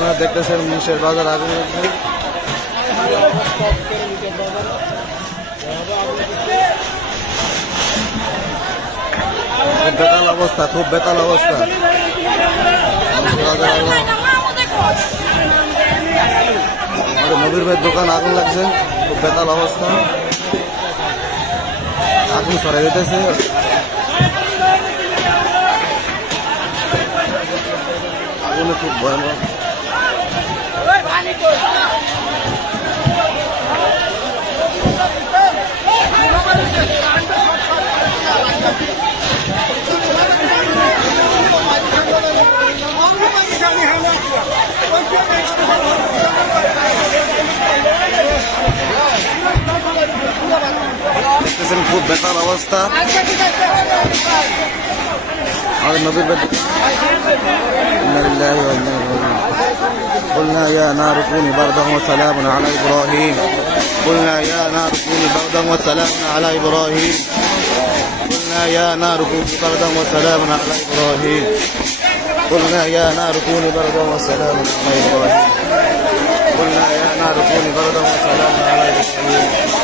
আপনারা দেখতেছেন মুন্সের বাজার আগুন বেতাল অবস্থা, খুব বেতাল অবস্থা। আমাদের নবীর ভাইয়ের দোকান আগুন লাগছে, খুব বেতাল অবস্থা। আগুন সরাই দিতেছে। আগুনে খুব ভয়ানক। لازم نفوت بطارة وسطى. على النظير بدر. إن لله وإنا إليه قلنا يا نار كوني بردا وسلاما على إبراهيم. قلنا يا نار كوني بردا وسلاما على إبراهيم. قلنا يا نار كوني بردا وسلاما على إبراهيم. قلنا يا نار كوني بردا وسلاما على إبراهيم. قلنا يا نار كوني بردا وسلاما على إبراهيم.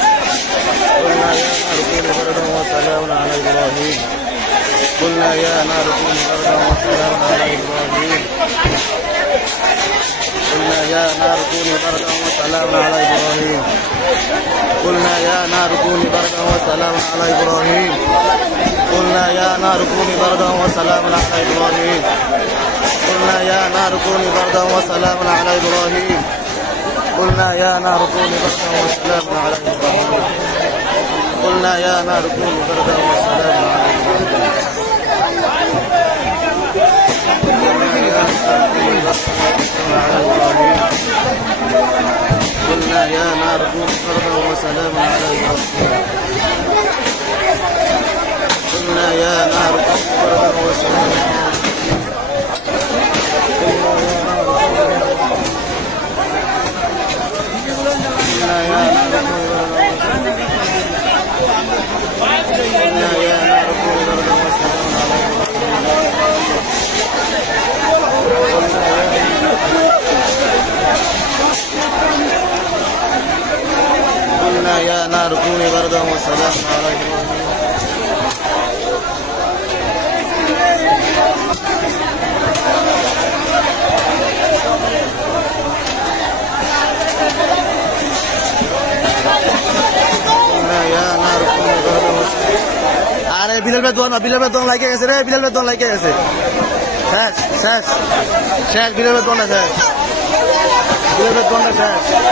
قلنا يا نار كوني بردا وسلاما على إبراهيم. قلنا يا نار كوني بردا وسلاما على إبراهيم. قلنا يا نار كوني بردا وسلاما على إبراهيم. قلنا يا نار كوني بردا وسلاما على إبراهيم. قلنا يا نار كوني بردا وسلاما على إبراهيم. قلنا يا نار كوني بردا وسلاما على إبراهيم. قلنا يا نار كوني بردا وسلاما على قلنا يا نار كوني وسلاما على إبراهيم يا نار كوني بردا وسلاما على إبراهيم قلنا يا نار كوني بردا وسلاما আরে বিলাল ভাই দোয়ান বিলাল ভাই দোয়ান লাগে গেছে রে বিলাল ভাই দোয়ান লাগে গেছে শেষ শেষ শেষ বিলাল ভাই দোয়ানটা শেষ বিলাল ভাই দোয়ানটা শেষ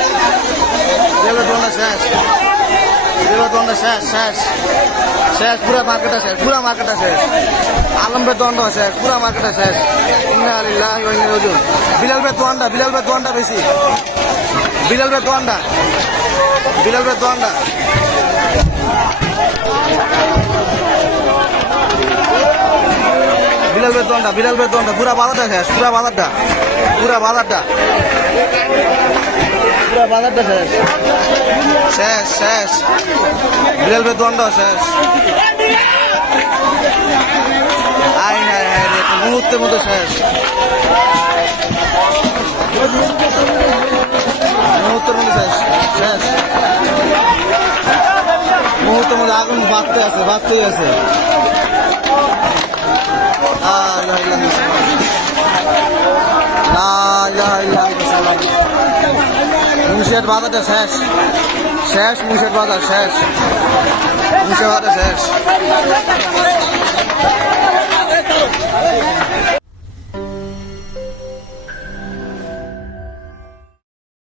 বিলাল ভাই দোয়ানটা শেষ বিলাল ভাই দোয়ানটা শেষ শেষ শেষ। পুরা মার্কেটটা শেষ, পুরা মার্কেটটা শেষ। আলম ভাই দোয়ানটা শেষ, পুরা মার্কেটটা শেষ। রাজিউন বিলাল ভাই দোয়ানটা বিলাল ভাই দোয়ানটা বেশি। বিলাল ভাই দোয়ানটা বিলাল ভাই দোয়ানটা। বিলাল ভাই দোয়ানটা বিলাল ভাই দোয়ানটা, পুরা বাজারটা শেষ, পুরা বাজারটা পুরা বাজারটা। পুরা বাজারটা শেষ শেষ শেষ বিলাল ভাই দোয়ানটাও শেষ আই হায় হায় রে মুহূর্তের মতো শেষ মুহূর্তের মধ্যে শেষ শেষ মুহূর্তের মধ্যে আগুন বাঁধতে আছে বাঁধতেই আছে لا إله إلا الله لا إله إلا الله বাজারটা শেষ। শেষ মুর্শিদাবাদ শেষ। মুর্শিদাবাদ শেষ।